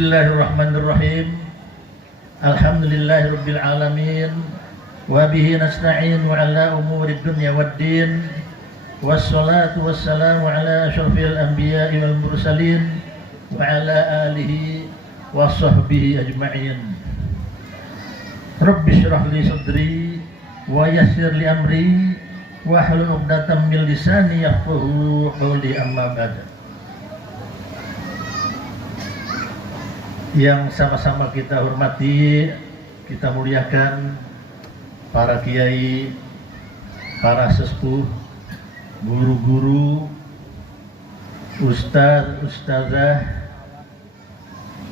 Bismillahirrahmanirrahim. Alhamdulillahirabbil alamin wa bihi nasta'in wa ala umuri dunya waddin. Wassalatu wassalamu ala asyrafil anbiya'i wal mursalin wa ala alihi wa sahbihi ajma'in. Rabbi shrah li sadri wa yassir li amri wa hlul 'uqdatam min lisani yafqahu qawli, amma ba'd. Yang sama-sama kita hormati, kita muliakan para kiai, para sesepuh, guru-guru, ustaz, ustazah,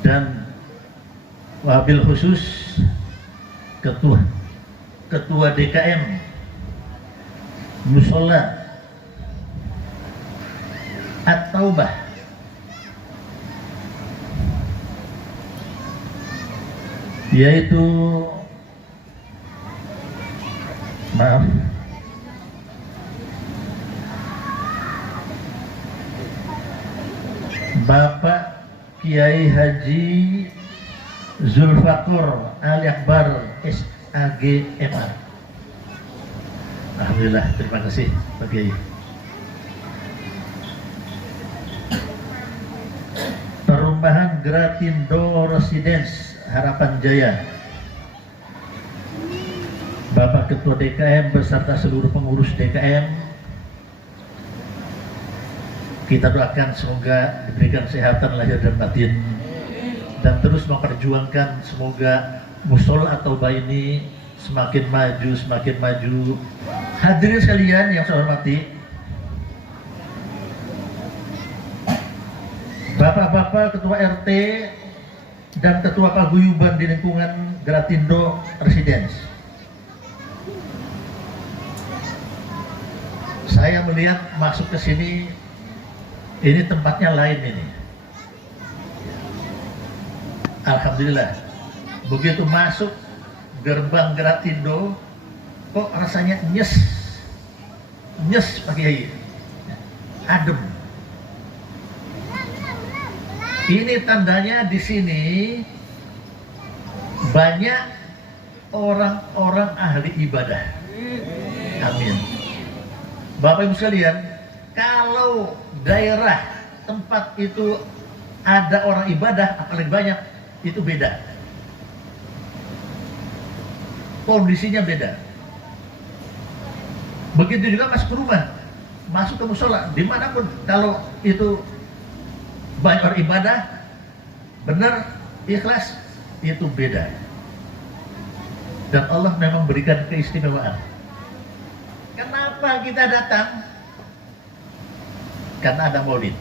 dan wabil khusus ketua DKM Musola At-Taubah, yaitu Bapak Kiai Haji Zulfakur Ali Akbar SAG MA. Alhamdulillah, terima kasih Pak Kiai. Perumahan Gratindo Residence Harapan Jaya, Bapak Ketua DKM beserta seluruh pengurus DKM, kita doakan semoga diberikan kesehatan lahir dan batin dan terus memperjuangkan semoga musola atau ini semakin maju. Hadirin sekalian yang saya hormati, Bapak-bapak Ketua RT dan Ketua Paguyuban di lingkungan Gratindo Residence. Saya melihat masuk ke sini, ini tempatnya lain ini. Alhamdulillah, begitu masuk gerbang Gratindo, kok rasanya nyes Pak Kiai, adem. Ini tandanya di sini banyak orang-orang ahli ibadah. Amin. Bapak Ibu sekalian, kalau daerah tempat itu ada orang ibadah, apalagi banyak, itu beda. Kondisinya beda. Begitu juga masuk ke rumah, masuk ke musola, dimanapun, kalau itu banyak orang ibadah, benar, ikhlas, itu beda. Dan Allah memang berikan keistimewaan. Kenapa kita datang? Karena ada maulid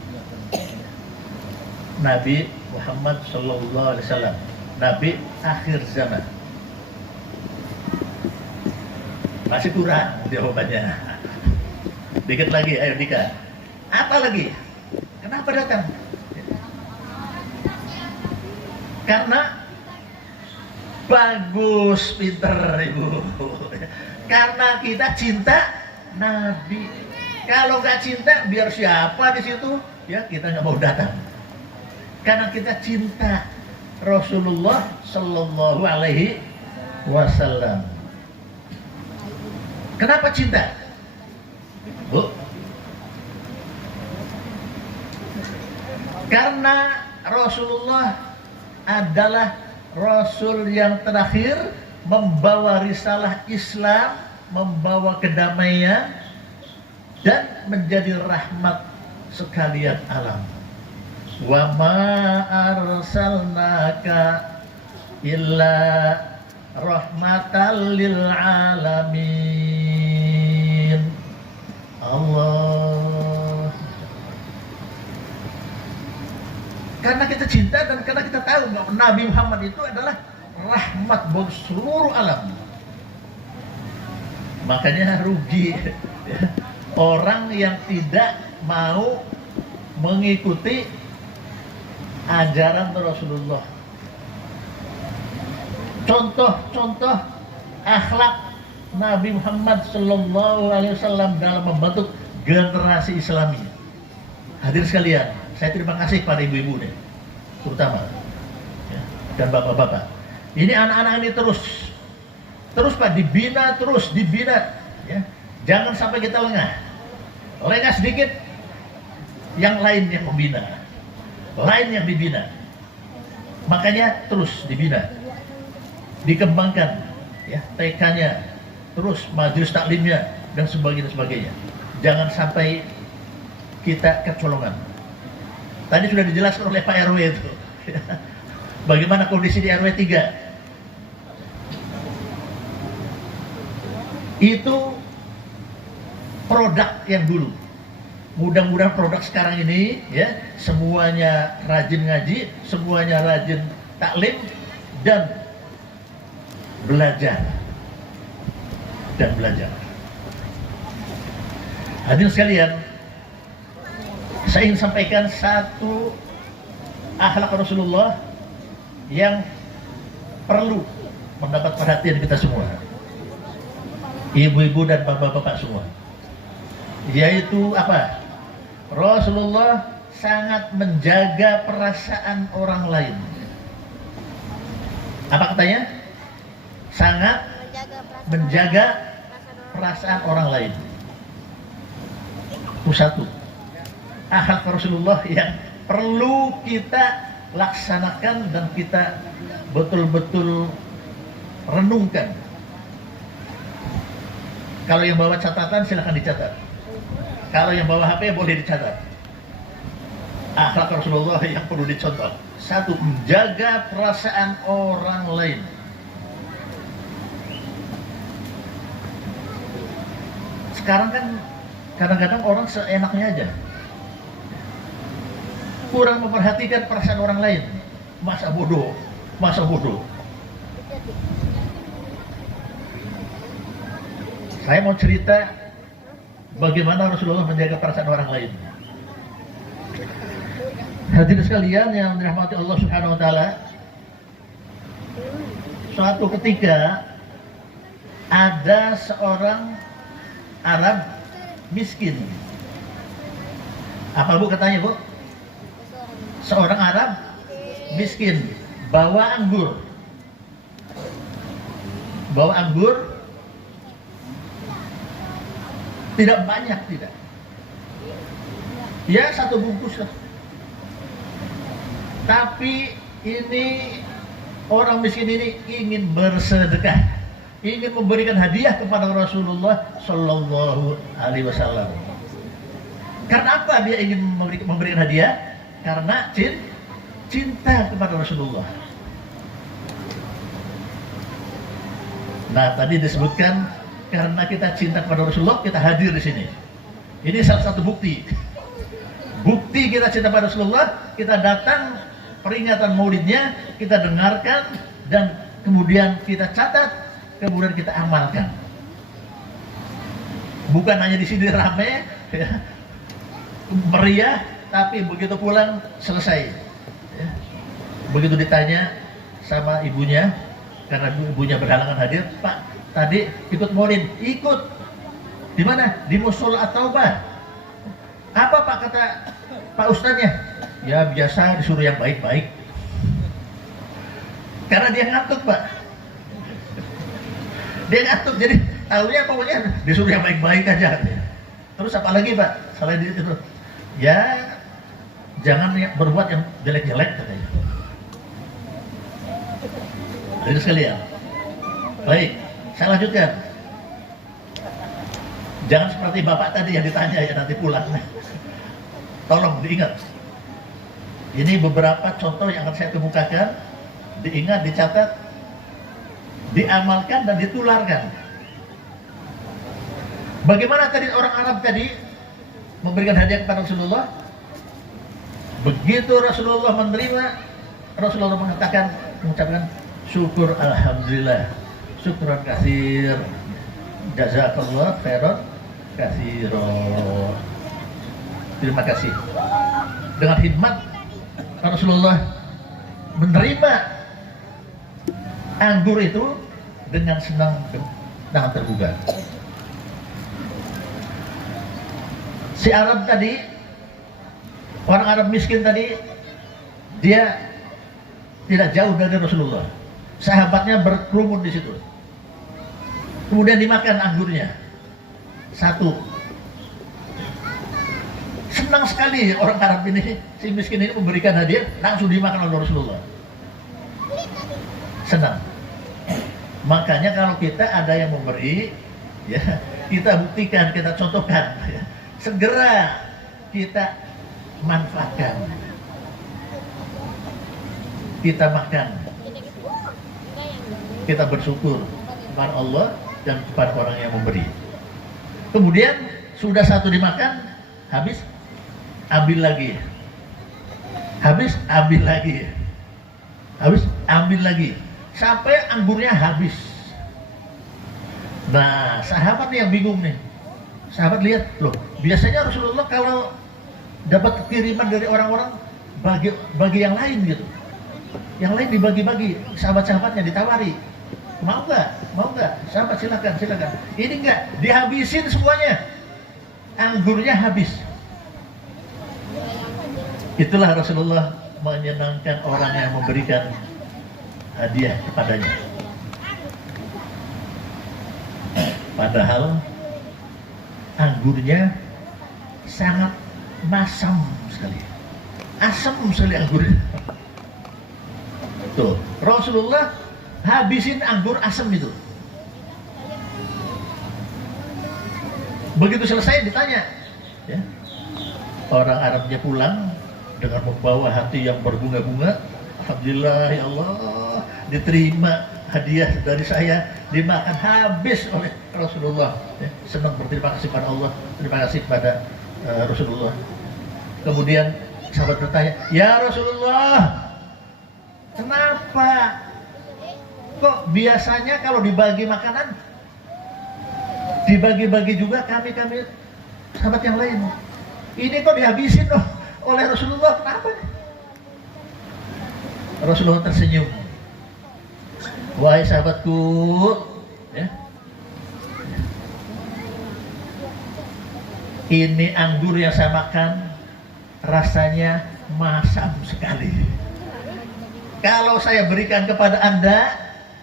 Nabi Muhammad SAW, Nabi akhir zaman. Masih kurang jawabannya. Dikit lagi, ayo Dika. Apa lagi? Kenapa datang? Karena bagus, pinter Ibu. Karena kita cinta Nabi. Kalau nggak cinta, biar siapa di situ, ya kita nggak mau datang. Karena kita cinta Rasulullah Sallallahu Alaihi Wasallam. Kenapa cinta, Bu? Karena Rasulullah adalah Rasul yang terakhir membawa risalah Islam, membawa kedamaian dan menjadi rahmat sekalian alam. Wa ma arsalnaka illa rahmatan lil alamin. Allah. Karena kita cinta dan karena kita tahu bahwa Nabi Muhammad itu adalah rahmat buat seluruh alam. Makanya rugi orang yang tidak mau mengikuti ajaran Rasulullah. Contoh-contoh akhlak Nabi Muhammad SAW dalam membentuk generasi Islami. Hadir sekalian, saya terima kasih pada ibu-ibu nih, terutama dan bapak-bapak. Ini anak-anak ini terus Pak, dibina, terus dibina, ya. Jangan sampai kita lengah sedikit, yang lain yang membina, lain yang dibina. Makanya terus dibina, dikembangkan, ya, TK-nya, terus majelis taklimnya dan sebagainya. Jangan sampai kita kecolongan. Tadi sudah dijelaskan oleh Pak RW itu. Bagaimana kondisi di RW 3. Itu produk yang dulu. Mudah-mudahan produk sekarang ini, ya, semuanya rajin ngaji, semuanya rajin taklim dan belajar. Hadirin sekalian, saya ingin sampaikan satu akhlak Rasulullah yang perlu mendapat perhatian kita semua, ibu-ibu dan bapak-bapak semua, yaitu apa? Rasulullah sangat menjaga perasaan orang lain. Apa katanya? Sangat menjaga perasaan orang lain. Itu satu akhlak Rasulullah yang perlu kita laksanakan dan kita betul-betul renungkan. Kalau yang bawa catatan silahkan dicatat. Kalau yang bawa HP boleh dicatat. Akhlak Rasulullah yang perlu dicontoh. Satu, menjaga perasaan orang lain. Sekarang kan kadang-kadang orang seenaknya aja, kurang memperhatikan perasaan orang lain. Masa bodoh. Saya mau cerita bagaimana Rasulullah menjaga perasaan orang lain. Hadirin sekalian yang dirahmati Allah Subhanahu wa taala, suatu ketika ada seorang Arab miskin. Apa Bu katanya, Bu? Seorang Arab miskin bawa anggur. Tidak banyak, tidak. Ya, satu bungkus lah. Tapi ini orang miskin ini ingin bersedekah, ingin memberikan hadiah kepada Rasulullah Shallallahu Alaihi Wasallam. Karena apa dia ingin memberikan hadiah? Karena cinta kepada Rasulullah. Nah, tadi disebutkan karena kita cinta kepada Rasulullah, kita hadir di sini. Ini salah satu bukti. Bukti kita cinta kepada Rasulullah, kita datang peringatan maulidnya, kita dengarkan dan kemudian kita catat, kemudian kita amalkan. Bukan hanya di sini rame, ya, meriah, tapi begitu pulang selesai. Ya. Begitu ditanya sama ibunya, karena ibunya berhalangan hadir, Pak, tadi ikut maulid, ikut di mana? Di Musola At-Taubah. Apa Pak kata Pak Ustadznya? Ya biasa disuruh yang baik-baik. Karena dia ngantuk Pak. Dia ngantuk, jadi tahunya pokoknya disuruh yang baik-baik aja. Terus apa lagi Pak? Selain itu, ya jangan berbuat yang jelek-jelek katanya. Jadi sekalian, baik, saya lanjutkan. Jangan seperti Bapak tadi yang ditanya ya nanti pulang. Tolong diingat. Ini beberapa contoh yang akan saya kemukakan. Diingat, dicatat, diamalkan dan ditularkan. Bagaimana tadi orang Arab tadi memberikan hadiah kepada Rasulullah? Begitu Rasulullah menerima, Rasulullah mengucapkan syukur alhamdulillah, syukran katsir, jazakallah khairan katsiran. Terima kasih. Dengan khidmat Rasulullah menerima anggur itu dengan senang dengan tergugah. Si Arab tadi, orang Arab miskin tadi, dia tidak jauh dari Rasulullah. Sahabatnya berkerumun di situ. Kemudian dimakan anggurnya. Satu. Senang sekali orang Arab ini, si miskin ini memberikan hadiah, langsung dimakan oleh Rasulullah. Senang. Makanya kalau kita ada yang memberi, ya kita buktikan, kita contohkan, ya. Segera kita manfaatkan, kita makan, kita bersyukur kepada Allah dan kepada orang yang memberi. Kemudian sudah satu dimakan, habis, ambil lagi, habis, ambil lagi, habis, ambil lagi, sampai anggurnya habis. Nah, sahabat nih yang bingung nih. Sahabat lihat, loh, biasanya Rasulullah kalau dapat kiriman dari orang-orang bagi yang lain gitu. Yang lain dibagi-bagi, sahabat-sahabatnya ditawari. Mau nggak? Mau nggak? Sahabat silakan, silakan. Ini enggak, dihabisin semuanya. Anggurnya habis. Itulah Rasulullah menyenangkan orang yang memberikan hadiah kepadanya. Padahal anggurnya sangat masam sekali, asam sekali anggurnya. Tuh, Rasulullah habisin anggur asam itu. Begitu selesai ditanya, ya, orang Arabnya pulang dengan membawa hati yang berbunga-bunga. Alhamdulillah, ya Allah, diterima hadiah dari saya, dimakan habis oleh Rasulullah. Ya, senang, berterima kasih pada Allah, terima kasih kepada Rasulullah. Kemudian sahabat bertanya, ya Rasulullah, kenapa kok biasanya kalau dibagi makanan dibagi-bagi juga kami sahabat yang lain, ini kok dihabisin loh oleh Rasulullah, kenapa nih? Rasulullah tersenyum, wahai sahabatku, ya, ini anggur yang saya makan rasanya masam sekali. Kalau saya berikan kepada Anda,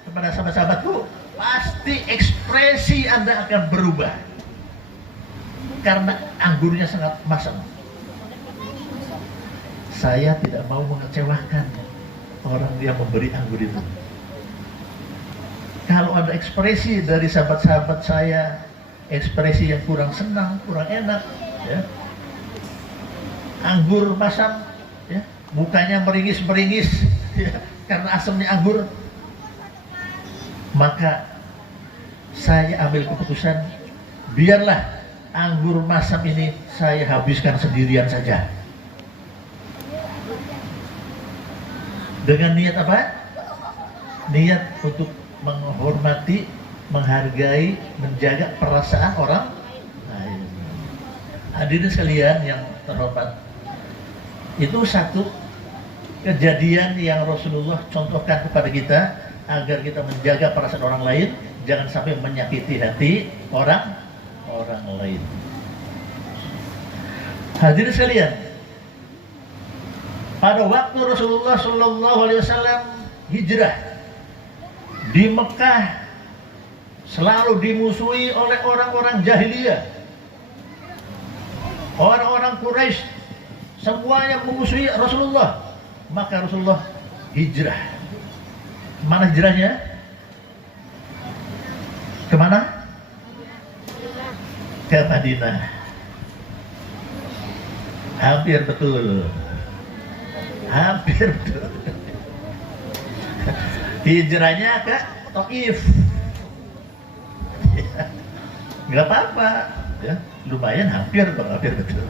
kepada sahabat-sahabatku, pasti ekspresi Anda akan berubah karena anggurnya sangat masam. Saya tidak mau mengecewakan orang yang memberi anggur itu. Kalau ada ekspresi dari sahabat-sahabat saya, ekspresi yang kurang senang, kurang enak, ya, anggur masam, ya, mukanya meringis-meringis, ya, karena asamnya anggur, maka saya ambil keputusan, biarlah anggur masam ini saya habiskan sendirian saja. Dengan niat apa? Niat untuk menghormati, menghargai, menjaga perasaan orang lain. Hadirin sekalian yang terhormat, itu satu kejadian yang Rasulullah contohkan kepada kita agar kita menjaga perasaan orang lain, jangan sampai menyakiti hati orang lain. Hadirin sekalian, pada waktu Rasulullah SAW hijrah di Mekah, selalu dimusuhi oleh orang-orang jahiliyah, orang-orang Quraisy, semuanya memusuhi Rasulullah. Maka Rasulullah hijrah. Mana hijrahnya? Kemana? Ke Madinah. Hampir betul. Hampir betul. Hijrahnya ke Taif. Nggak apa-apa, ya, lumayan, hampir betul.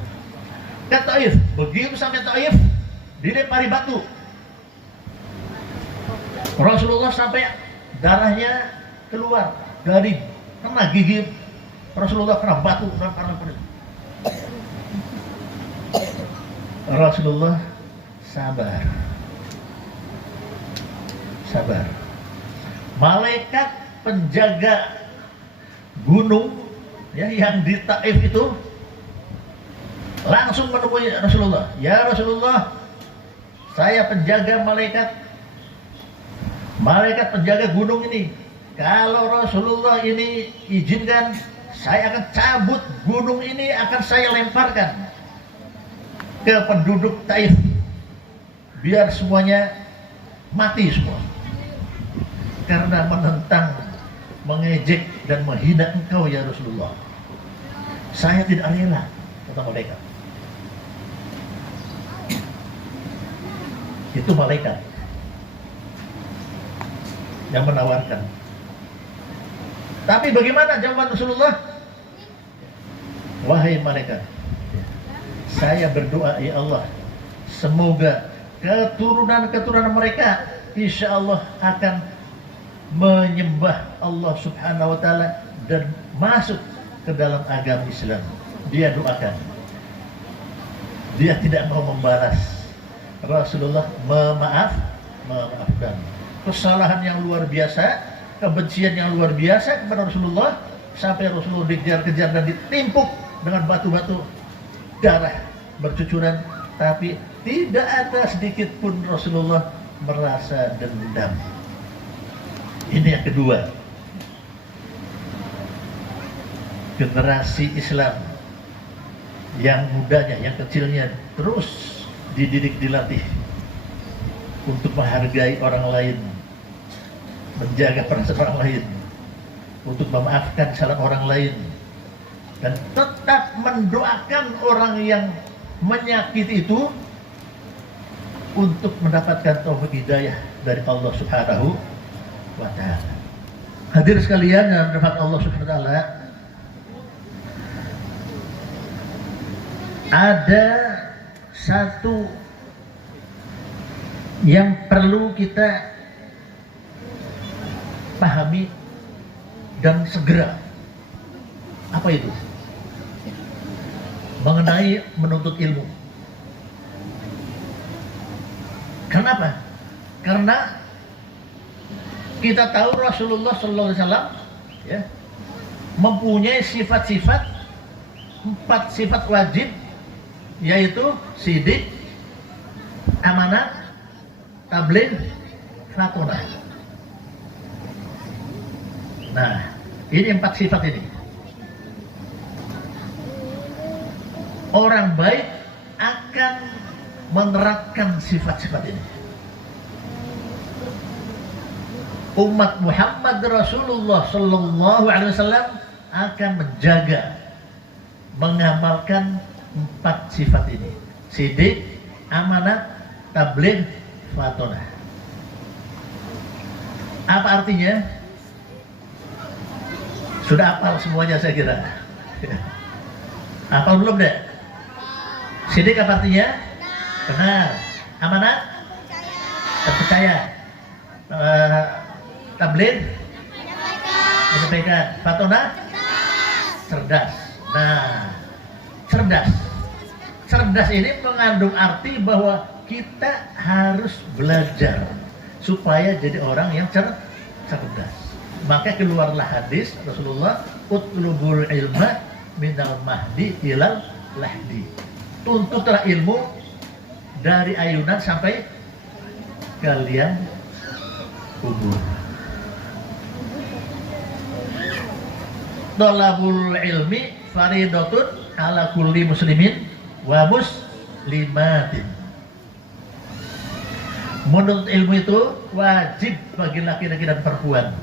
Ke Taif, begitu sampai Taif, dilempari batu. Rasulullah sampai darahnya keluar dari kena gigi Rasulullah, kena batu, kena. Rasulullah sabar. Malaikat penjaga gunung, ya, yang di Taif itu langsung menemui Rasulullah. Ya Rasulullah, saya penjaga malaikat Malaikat penjaga gunung ini, kalau Rasulullah ini izinkan, saya akan cabut gunung ini, akan saya lemparkan ke penduduk Taif, biar semuanya mati semua, karena menentang, mengejek dan menghina engkau ya Rasulullah. Saya tidak rela, kata malaikat. Itu malaikat yang menawarkan. Tapi bagaimana jawaban Rasulullah? Wahai malaikat, saya berdoa ya Allah, semoga keturunan-keturunan mereka insya Allah akan menyembah Allah subhanahu wa ta'ala dan masuk ke dalam agama Islam. Dia doakan. Dia tidak mau membalas. Rasulullah memaafkan kesalahan yang luar biasa, kebencian yang luar biasa kepada Rasulullah, sampai Rasulullah dikejar-kejar dan ditimpuk dengan batu-batu, darah bercucuran, tapi tidak ada sedikit pun Rasulullah merasa dendam. Ini yang kedua, generasi Islam yang mudanya, yang kecilnya terus dididik, dilatih untuk menghargai orang lain, menjaga perasaan orang lain, untuk memaafkan kesalahan orang lain, dan tetap mendoakan orang yang menyakiti itu untuk mendapatkan taufik hidayah dari Allah Subhanahu wa ta'ala. Hadir sekalian yang dirahmati Allah Subhanahu wa ta'ala, ada satu yang perlu kita pahami dan segera. Apa itu? Mengenai menuntut ilmu. Kenapa? Karena kita tahu Rasulullah SAW ya, mempunyai sifat-sifat, 4 sifat wajib, yaitu sidik, amanah, tabligh, fatonah. Nah, ini 4 sifat ini. Orang baik akan menerapkan sifat-sifat ini. Umat Muhammad Rasulullah Sallallahu Alaihi Wasallam akan menjaga, mengamalkan 4 sifat ini: sidik, amanat, tabligh, fatonah. Apa artinya? Sudah hafal semuanya saya kira. Hafal belum deh? Sidik apa artinya? Benar. Amanat? Terpercaya. Tabligh? Menyampaikan. Fatonah? Cerdas. Nah, cerdas. Cerdas ini mengandung arti bahwa kita harus belajar supaya jadi orang yang cerdas. Maka keluarlah hadis Rasulullah, utlubul ilma minal mahdi ilal lahdi. Tuntutlah ilmu dari ayunan sampai kalian kubur. Thalabul ilmi faridatun ala kulli muslimin wa muslimatin. Menuntut ilmu itu wajib bagi laki-laki dan perempuan.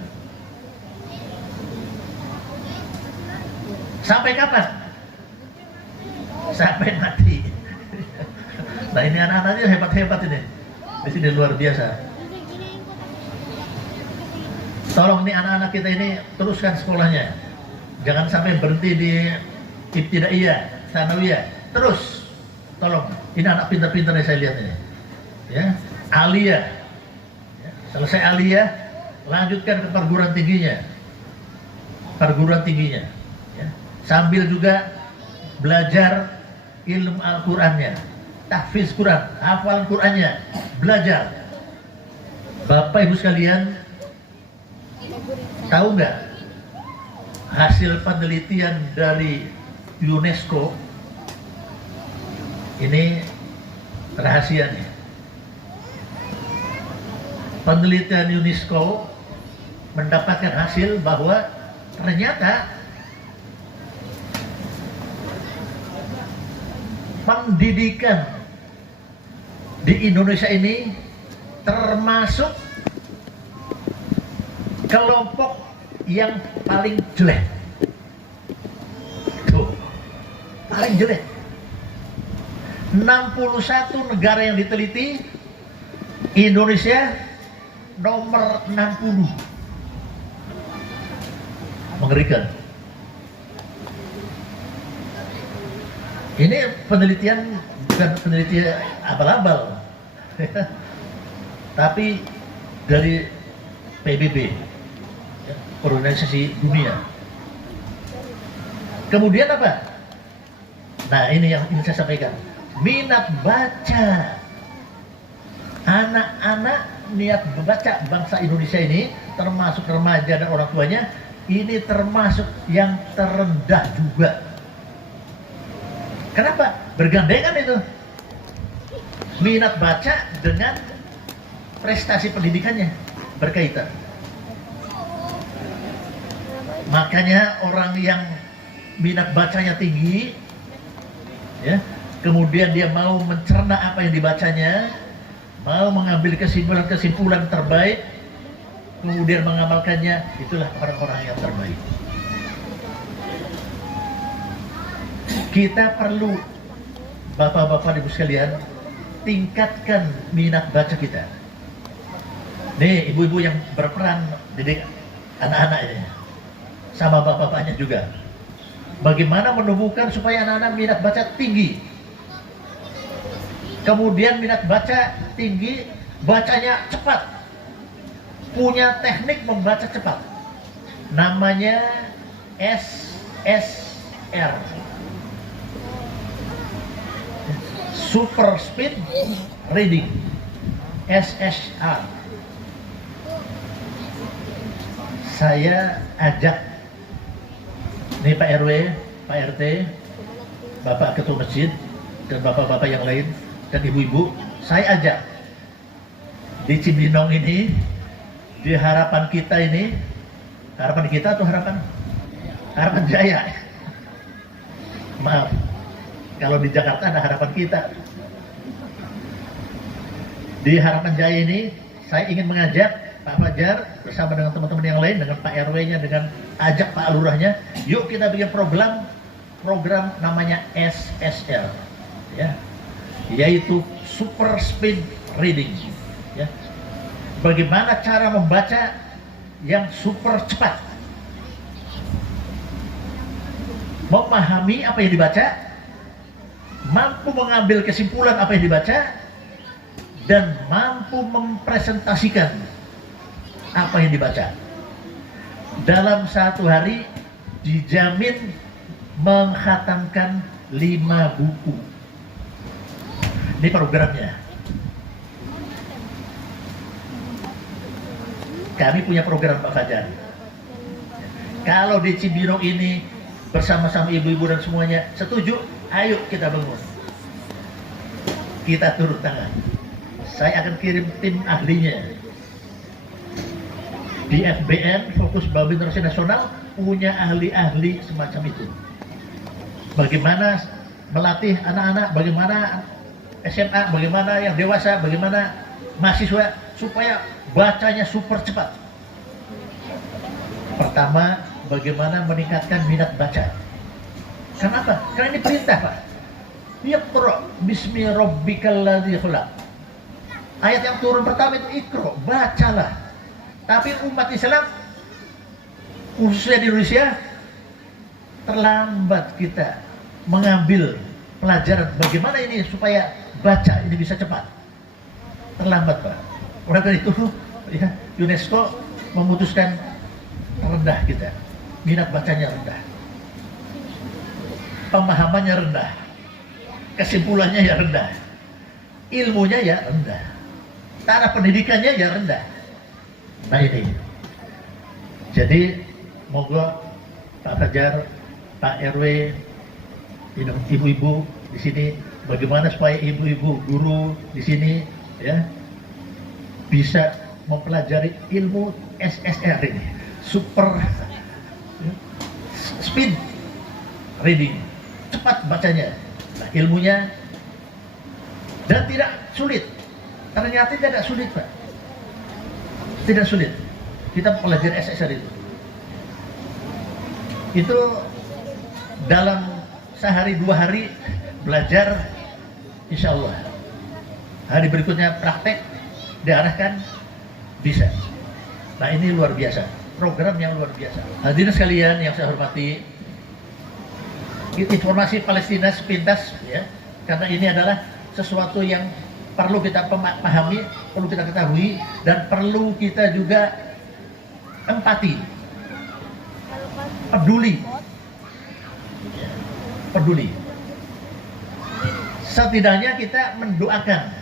Sampai kapan? Sampai mati. Nah, ini anak-anaknya hebat-hebat ini. Di sini luar biasa. Tolong nih anak-anak kita ini teruskan sekolahnya. Jangan sampai berhenti di ibtidaiyah, tsanawiyah. Terus. Tolong. Ini anak pintar-pintar yang saya lihat ini. Ya, aliyah. Ya, selesai aliyah, lanjutkan ke perguruan tingginya. Perguruan tingginya. Ya. Sambil juga belajar ilmu Al-Qur'annya, tahfiz Quran, hafalan Qur'annya, belajar. Bapak Ibu sekalian, tahu nggak hasil penelitian dari UNESCO? Ini rahasia nih. penelitian UNESCO mendapatkan hasil bahwa ternyata pendidikan di Indonesia ini termasuk kelompok yang paling jelek. Tuh, paling jelek. 61 negara yang diteliti, Indonesia nomor 60. Mengerikan. Ini penelitian bukan penelitian abal-abal, tapi dari PBB, Organisasi Dunia. Kemudian apa? Nah, ini yang ingin saya sampaikan. Minat baca anak-anak, minat membaca bangsa Indonesia ini, termasuk remaja dan orang tuanya, ini termasuk yang terendah juga. Kenapa? Bergandengan itu. Minat baca dengan prestasi pendidikannya berkaitan. Makanya orang yang minat bacanya tinggi, ya, kemudian dia mau mencerna apa yang dibacanya, mau mengambil kesimpulan-kesimpulan terbaik, kemudian mengamalkannya, itulah orang-orang yang terbaik. Kita perlu, bapak-bapak ibu sekalian, tingkatkan minat baca kita. Nih, ibu-ibu yang berperan didik anak-anak ini, sama bapak-bapaknya juga. Bagaimana menumbuhkan supaya anak-anak minat baca tinggi. Kemudian minat baca tinggi, bacanya cepat. Punya teknik membaca cepat. Namanya SSR. Super Speed Reading. SSR. Saya ajak nih Pak RW, Pak RT, Bapak Ketua Masjid, dan bapak-bapak yang lain, dan ibu-ibu, saya ajak di Cibinong ini, di harapan kita ini, harapan kita atau harapan Jaya? Maaf, kalau di Jakarta ada harapan kita. Di harapan Jaya ini, saya ingin mengajak Pak Fajar bersama dengan teman-teman yang lain, dengan Pak RW-nya, dengan ajak Pak Lurahnya, yuk kita bikin program namanya SSR, ya, yaitu Super Speed Reading, ya. Bagaimana cara membaca yang super cepat, memahami apa yang dibaca, mampu mengambil kesimpulan apa yang dibaca, dan mampu mempresentasikan apa yang dibaca. Dalam satu hari dijamin menghatamkan 5 buku. Ini programnya. Kami punya program Pak Fajar. Kalau di Cibinong ini bersama-sama ibu-ibu dan semuanya setuju, ayo kita bangun. Kita turun tangan. Saya akan kirim tim ahlinya. Di FBN, Fokus Babin Terasi Nasional, punya ahli-ahli semacam itu. Bagaimana melatih anak-anak, bagaimana SMA, bagaimana yang dewasa, bagaimana mahasiswa, supaya bacanya super cepat. Pertama, bagaimana meningkatkan minat baca. Kenapa? Karena ini perintah, Pak. Iqra bismi rabbikal ladzi khalaq. Ayat yang turun pertama itu Iqra, bacalah. Tapi umat Islam, khususnya di Indonesia, terlambat kita mengambil pelajaran bagaimana ini supaya baca ini bisa cepat. Terlambat, Pak. Oleh karena itu, ya, UNESCO memutuskan rendah kita, minat bacanya rendah, pemahamannya rendah, kesimpulannya ya rendah, ilmunya ya rendah, taraf pendidikannya ya rendah. Nah ini, jadi moga Pak Fajar, Pak RW, ibu-ibu di sini, bagaimana supaya ibu-ibu guru di sini, ya, bisa mempelajari ilmu SSR ini, super speed reading, cepat bacanya. Nah, ilmunya dan tidak sulit. Ternyata tidak sulit, Pak. Tidak sulit. Kita pelajari SSR itu. Itu dalam sehari 2 hari belajar, insya Allah. Hari berikutnya praktek, diarahkan, bisa. Nah, ini luar biasa. Program yang luar biasa. Hadirin sekalian yang saya hormati, informasi Palestina sepintas ya, karena ini adalah sesuatu yang perlu kita pahami, perlu kita ketahui, dan perlu kita juga empati, peduli. Setidaknya kita mendoakan.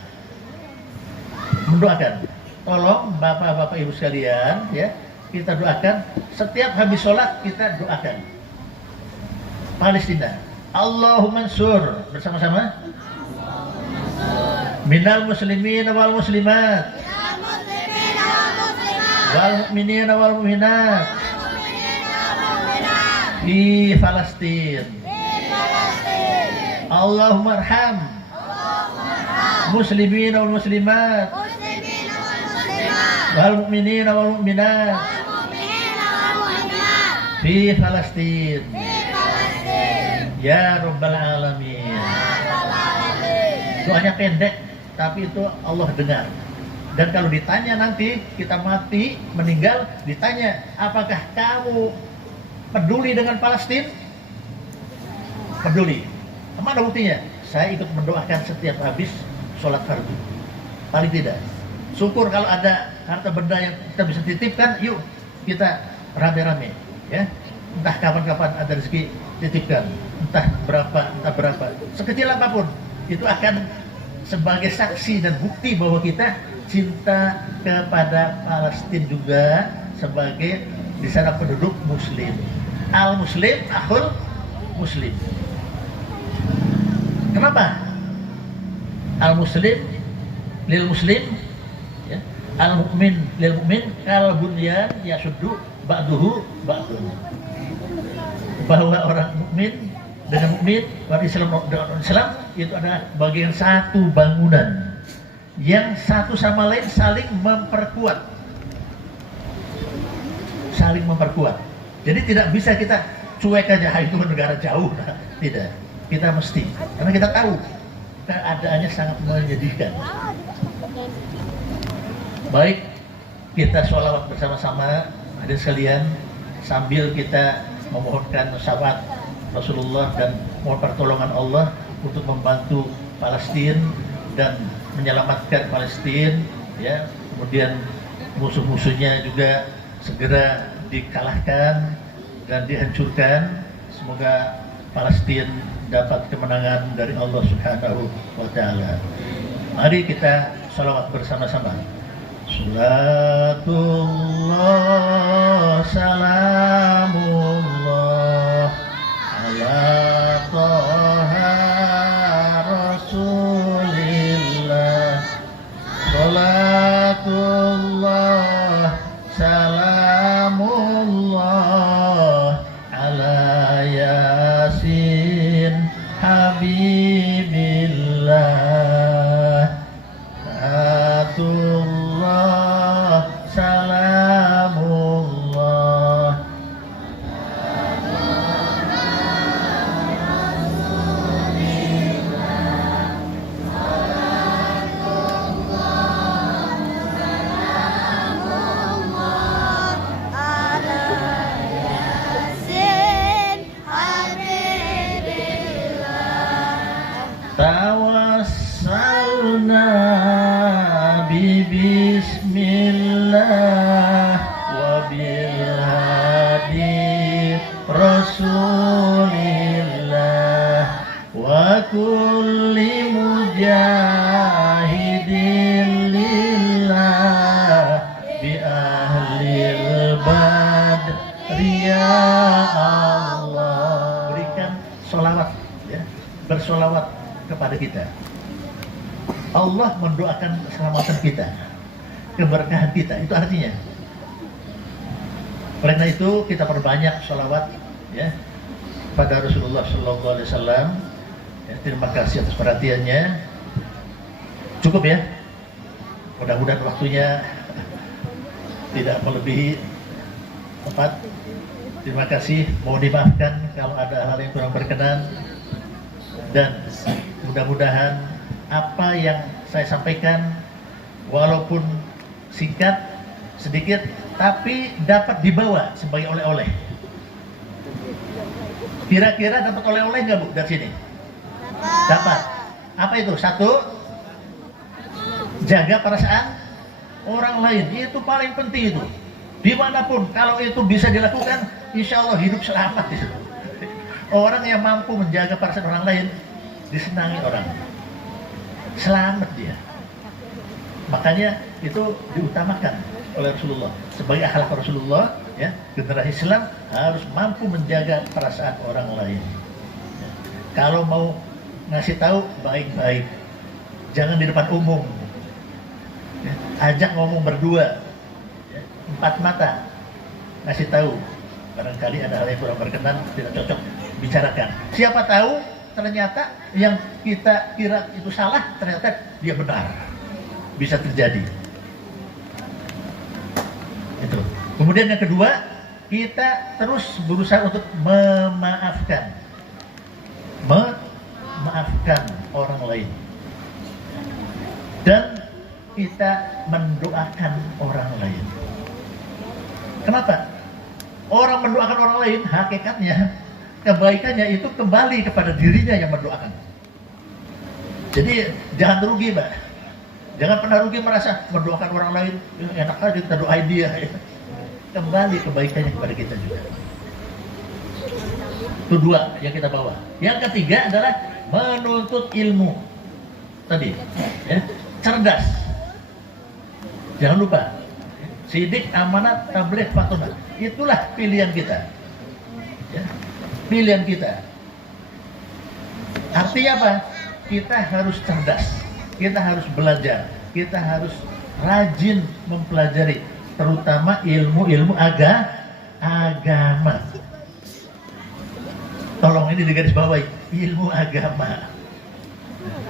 Tolong bapak-bapak ibu sekalian ya, kita doakan setiap habis sholat, kita doakan Palestina. Allahumma ansur, bersama-sama. Minal muslimin wal muslimat, wal mu'minin wal mu'minat, fi Palestin. Allahumma arham muslimin wal muslimat, wal mu'minin wal mu'minat, fi Palestin. Ya Rabbal Alamin. Doanya pendek, tapi itu Allah dengar. Dan kalau ditanya nanti, kita mati, meninggal, ditanya, apakah kamu peduli dengan Palestina? Peduli. Mana buktinya? Saya ikut mendoakan setiap habis sholat fardu. Paling tidak. Syukur kalau ada harta benda yang kita bisa titipkan, yuk kita rame-rame. Ya. Entah kapan-kapan ada rezeki, titipkan. Entah berapa. Sekecil apapun. Itu akan sebagai saksi dan bukti bahwa kita cinta kepada Palestina juga, sebagai di sana penduduk muslim. Al-muslim akhul muslim. Kenapa? Al-muslim lil muslim ya. Al-mu'min lil mu'min kal bunyan yasuddu ba'duhu ba'duhu. Bahwa orang mukmin dengan mukmin, orang Islam dengan orang Islam itu adalah bagian satu bangunan yang satu sama lain saling memperkuat. Jadi tidak bisa kita cuek aja, itu negara jauh. Nah, tidak. Kita mesti, karena kita tahu keadaannya sangat menyedihkan. Baik, kita sholawat bersama-sama, hadirin sekalian, sambil kita memohonkan syafaat Rasulullah dan mohon pertolongan Allah untuk membantu Palestina dan menyelamatkan Palestina ya, kemudian musuh-musuhnya juga segera dikalahkan dan dihancurkan. Semoga Palestina dapat kemenangan dari Allah Subhanahu wa taala. Mari kita shalawat bersama-sama. Salatullah salamullah ala Taha Rasulillah. Salatullah salamullah ala Yasin Habibillah. Salatullah salamullah. Tawassalna bi bismillah wa bil hadi rasulillah wa kulli mujahidin lillah bi ahlil badri ya Allah. Berikan sholawat ya, bersolawat kepada kita. Allah mendoakan keselamatan kita. keberkahan kita. Itu artinya. Karena itu kita perbanyak sholawat ya pada Rasulullah Sallallahu Alaihi Wasallam. Ya, terima kasih atas perhatiannya. Cukup ya. Mudah-mudahan waktunya tidak melebihi tepat. Terima kasih. Mohon dimaafkan kalau ada hal yang kurang berkenan. Dan mudah-mudahan apa yang saya sampaikan walaupun singkat sedikit tapi dapat dibawa sebagai oleh-oleh. Kira-kira dapat oleh-oleh nggak Bu dari sini? Dapat. Apa itu? Satu, jaga perasaan orang lain. Itu paling penting itu. Dimanapun kalau itu bisa dilakukan, insya Allah hidup selamat di situ. Orang yang mampu menjaga perasaan orang lain disenangi orang, selamat dia. Makanya itu diutamakan oleh Rasulullah sebagai akhlak Rasulullah ya. Generasi Islam harus mampu menjaga perasaan orang lain ya. Kalau mau ngasih tahu baik-baik, jangan di depan umum ya. Ajak ngomong berdua ya. 4 mata ngasih tahu, barangkali ada hal yang kurang berkenan, tidak cocok bicarakan. Siapa tahu ternyata yang kita kira itu salah ternyata dia benar, bisa terjadi. Itu. Kemudian yang kedua, kita terus berusaha untuk memaafkan orang lain, dan kita mendoakan orang lain. Kenapa? Orang mendoakan orang lain, hakikatnya kebaikannya itu kembali kepada dirinya yang mendoakan. Jadi jangan rugi, Mbak. Jangan pernah rugi merasa mendoakan orang lain, enak aja kita doain dia. Ya. Kembali kebaikannya kepada kita juga. Itu 2 yang kita bawa. Yang ketiga adalah menuntut ilmu. Tadi, ya, cerdas. Jangan lupa, sidik, amanat, tabligh, fatunah. Itulah pilihan kita. Ya. Pilihan kita. Artinya apa? Kita harus cerdas. Kita harus belajar, kita harus rajin mempelajari, terutama ilmu-ilmu agama. Tolong ini digarisbawahi, ilmu agama.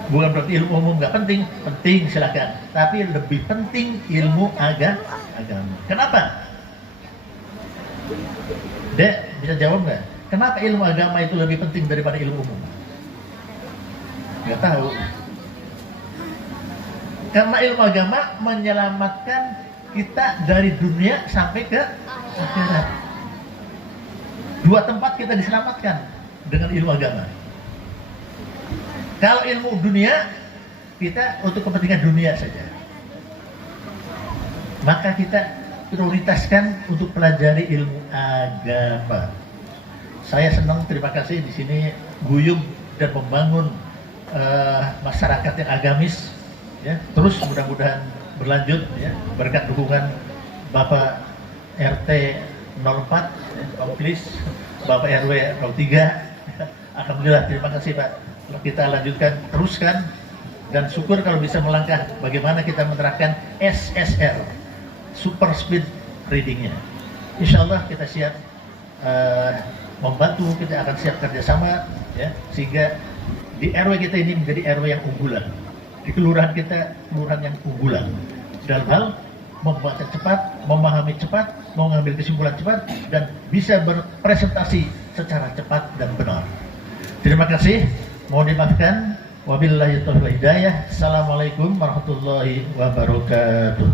Bukan berarti ilmu umum nggak penting, penting silakan. Tapi lebih penting ilmu agama. Kenapa? Dek, bisa jawab nggak? Kenapa ilmu agama itu lebih penting daripada ilmu umum? Nggak tahu. Karena ilmu agama menyelamatkan kita dari dunia sampai ke akhirat. 2 tempat kita diselamatkan dengan ilmu agama. Kalau ilmu dunia, kita untuk kepentingan dunia saja. Maka kita prioritaskan untuk pelajari ilmu agama. Saya senang, terima kasih di sini guyup dan membangun masyarakat yang agamis. Ya, terus mudah-mudahan berlanjut ya, berkat dukungan Bapak RT 04 ya, Komplis, Bapak RW 03. Alhamdulillah, terima kasih Pak. Kita lanjutkan, teruskan, dan syukur kalau bisa melangkah bagaimana kita menerapkan SSR, Super Speed Readingnya. Insya Allah kita siap membantu, kita akan siap kerjasama ya, sehingga di RW kita ini menjadi RW yang unggulan. Di kelurahan kita, kelurahan yang unggulan dalam hal membaca cepat, memahami cepat, mengambil kesimpulan cepat, dan bisa berpresentasi secara cepat dan benar. Terima kasih, mohon dimaafkan. Wabillahi taufiq wal hidayah. Assalamualaikum warahmatullahi wabarakatuh.